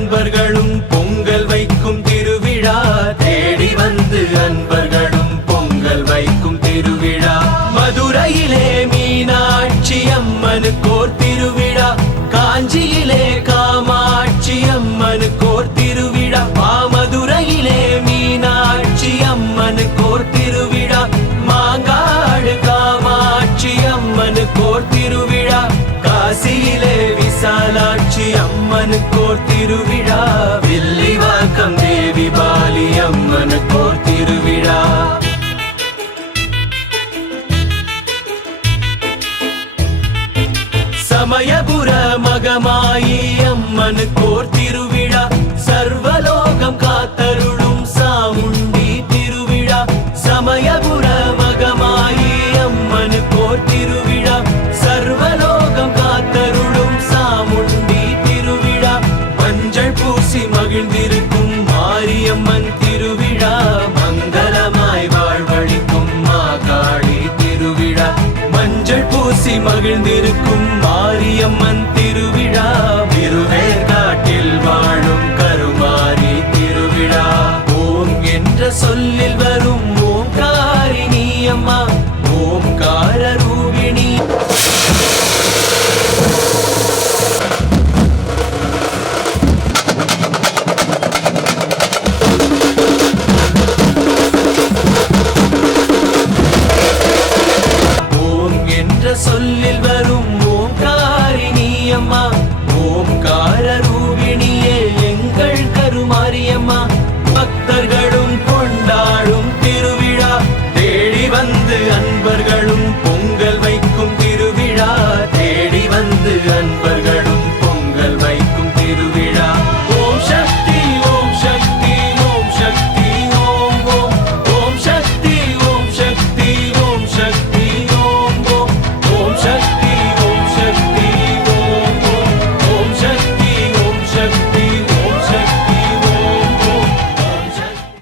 அன்பர்களும் பொங்கல் வைக்கும் திருவிழா. தேடி வந்து அன்பர்களும் பொங்கல் வைக்கும் திருவிழா. மதுரையிலே மீனாட்சி அம்மனுக்கோர் திருவிழா. காஞ்சியிலே காமாட்சி அம்மனுக்கோர் திருவிழா. மதுரையிலே மீனாட்சி அம்மனுக்கோர் திருவிழா. மாங்காடு காமாட்சி அம்மனுக்கோர் திருவிழா. காசியிலே விசாலாட்சி அம்மனுக்கோர் திருவிழா. வில்லிவாக்கம் தேவி பாலி அம்மனுக்கோர் திருவிழா. சமயபுர மகமாயி அம்மனுக்கோர் திருவிழா. சர்வலோகம் காத்தருளும் சாமுண்டி திருவிழா. சமயபுர மகமாயி அம்மனுக்கோர் திருவிழா. சர்வலோகம் காத்தருளும் சாமுண்டி திருவிழா. மஞ்சள் பூசி மகிழ்ந்திருக்கும் மாரியம்மன் திருவிழா. மங்களமாய் வாழ்வழிக்கும் மாகாளி திருவிழா. மஞ்சள் பூசி மகிழ்ந்திருக்கும் மாரியம்மன் திருவிழா. திருவேற்காட்டில் வாழும் கருமாரி திருவிழா. ஓம் என்ற சொல்லில் வரும் ஓம்காரிணி அம்மா. ஓம்கார ரூபிணி. சொல்லில் வரும் ஓம்காரிணி அம்மா. ஓம்கார ரூபிணியே எங்கள் கருமாரியம்மா. பக்தர்களும் கொண்டாடும் திருவிழா. தேடி வந்து அன்பர்களும் பொங்கல்